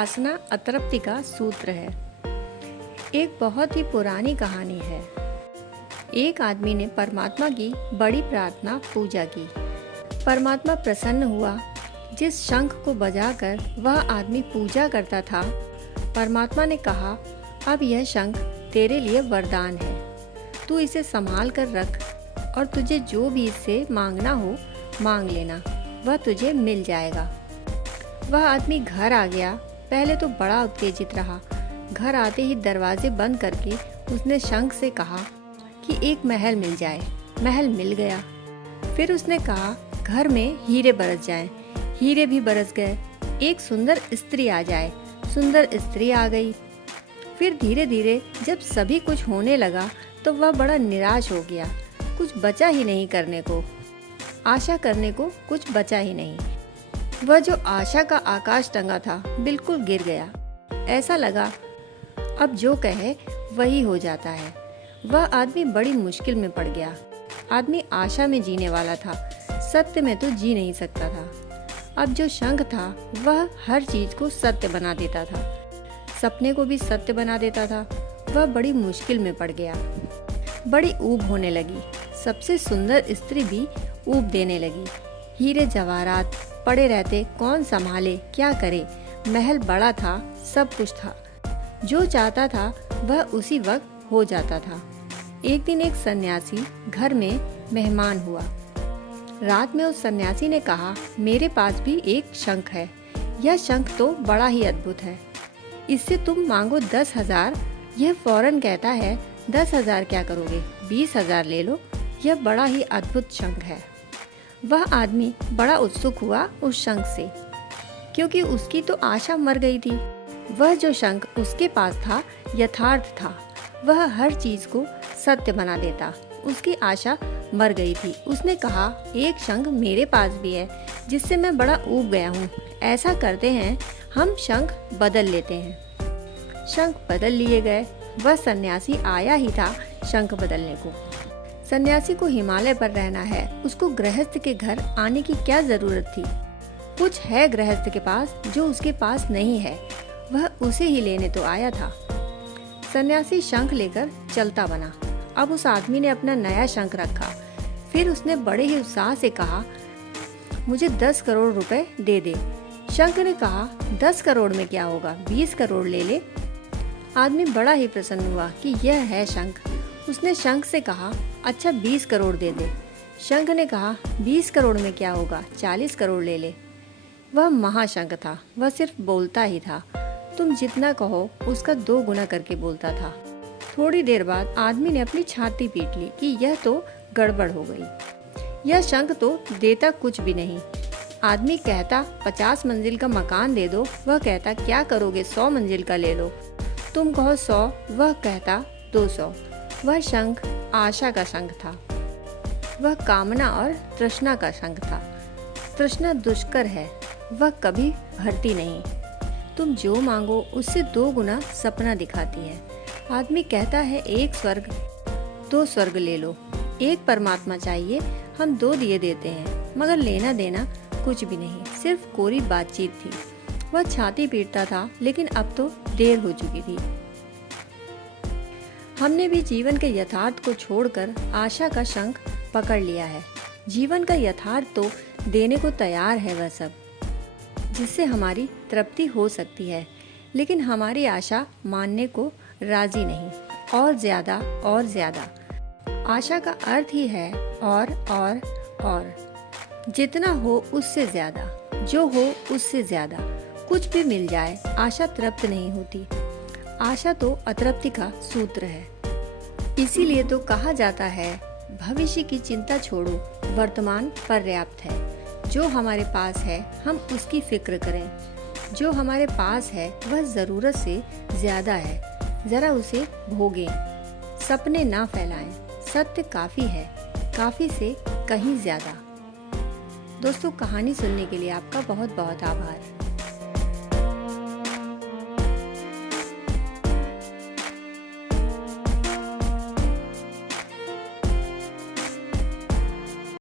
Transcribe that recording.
वासना अतृप्ति का सूत्र है। एक बहुत ही पुरानी कहानी है। एक आदमी ने परमात्मा की बड़ी प्रार्थना पूजा की। परमात्मा प्रसन्न हुआ। जिस शंख को बजाकर वह आदमी पूजा करता था, परमात्मा ने कहा, अब यह शंख तेरे लिए वरदान है, तू इसे संभाल कर रख और तुझे जो भी इससे मांगना हो मांग लेना, वह तुझे मिल जाएगा। वह आदमी घर आ गया। पहले तो बड़ा उत्तेजित रहा। घर आते ही दरवाजे बंद करके उसने शंख से कहा कि एक महल मिल जाए। महल मिल गया। फिर उसने कहा घर में हीरे बरस जाएं। हीरे भी बरस गए। एक सुंदर स्त्री आ जाए। सुंदर स्त्री आ गई। फिर धीरे धीरे जब सभी कुछ होने लगा तो वह बड़ा निराश हो गया। कुछ बचा ही नहीं करने को, आशा करने को कुछ बचा ही नहीं। वह जो आशा का आकाश टंगा था बिल्कुल गिर गया। ऐसा लगा अब जो कहे वही हो जाता है। वह आदमी बड़ी मुश्किल में पड़ गया। आदमी आशा में जीने वाला था, सत्य में तो जी नहीं सकता था। अब जो शंख था वह हर चीज को सत्य बना देता था, सपने को भी सत्य बना देता था। वह बड़ी मुश्किल में पड़ गया। बड़ी ऊब होने लगी। सबसे सुंदर स्त्री भी ऊब देने लगी। हीरे जवाहरात पड़े रहते, कौन संभाले, क्या करे। महल बड़ा था, सब कुछ था, जो चाहता था वह उसी वक्त हो जाता था। एक दिन एक सन्यासी घर में मेहमान हुआ। रात में उस सन्यासी ने कहा, मेरे पास भी एक शंख है। यह शंख तो बड़ा ही अद्भुत है। इससे तुम मांगो 10,000। यह फौरन कहता है 10,000 क्या करोगे, 20,000 ले लो। यह बड़ा ही अद्भुत शंख है। वह आदमी बड़ा उत्सुक हुआ उस शंख से, क्योंकि उसकी तो आशा मर गई थी। वह जो शंख उसके पास था यथार्थ था। वह हर चीज को सत्य बना देता। उसकी आशा मर गई थी। उसने कहा, एक शंख मेरे पास भी है जिससे मैं बड़ा ऊब गया हूँ। ऐसा करते हैं, हम शंख बदल लेते हैं। शंख बदल लिए गए। वह सन्यासी आया ही था शंख बदलने को। सन्यासी को हिमालय पर रहना है, उसको गृहस्थ के घर आने की क्या जरूरत थी। कुछ है गृहस्थ के पास जो उसके पास नहीं है, वह उसे ही लेने तो आया था। सन्यासी शंख लेकर चलता बना। अब उस आदमी ने अपना नया शंख रखा। फिर उसने बड़े ही उत्साह से कहा, मुझे 10 करोड़ रुपए दे दे। शंख ने कहा, 10 करोड़ में क्या होगा, 20 करोड़ ले ले। आदमी बड़ा ही प्रसन्न हुआ कि यह है शंख। उसने शंख से कहा, अच्छा 20 करोड़ दे दे। शंख ने कहा, 20 करोड़ में क्या होगा, 40 करोड़ ले ले। वह महाशंख था। वह सिर्फ बोलता ही था। तुम जितना कहो उसका 2 गुना करके बोलता था। थोड़ी देर बाद आदमी ने अपनी छाती पीट ली कि यह तो गड़बड़ हो गई। यह शंख तो देता कुछ भी नहीं। आदमी कहता 50 मंजिल का मकान दे दो, वह कहता क्या करोगे, 100 मंजिल का ले लो। तुम कहो 100, वह कहता 200। वह शंख आशा का शंख था। वह कामना और तृष्णा का शंख था। तृष्णा दुष्कर है, वह कभी भरती नहीं। तुम जो मांगो उससे 2 गुना सपना दिखाती है। आदमी कहता है एक स्वर्ग, 2 स्वर्ग ले लो। एक परमात्मा चाहिए, हम 2 दिए देते हैं, मगर लेना देना कुछ भी नहीं, सिर्फ कोरी बातचीत थी। वह छाती पीटता था, लेकिन अब तो देर हो चुकी थी। हमने भी जीवन के यथार्थ को छोड़कर आशा का शंख पकड़ लिया है। जीवन का यथार्थ तो देने को तैयार है वह सब, जिससे हमारी तृप्ति हो सकती है, लेकिन हमारी आशा मानने को राजी नहीं। और ज्यादा और ज्यादा। आशा का अर्थ ही है और जितना हो उससे ज्यादा, जो हो उससे ज्यादा। कुछ भी मिल जाए, आशा तृप्त नहीं होती। आशा तो अतृप्ति का सूत्र है। इसीलिए तो कहा जाता है, भविष्य की चिंता छोड़ो, वर्तमान पर्याप्त है। जो हमारे पास है हम उसकी फिक्र करें। जो हमारे पास है वह जरूरत से ज्यादा है, जरा उसे भोगें। सपने ना फैलाएं। सत्य काफी है, काफी से कहीं ज्यादा। दोस्तों, कहानी सुनने के लिए आपका बहुत बहुत आभार।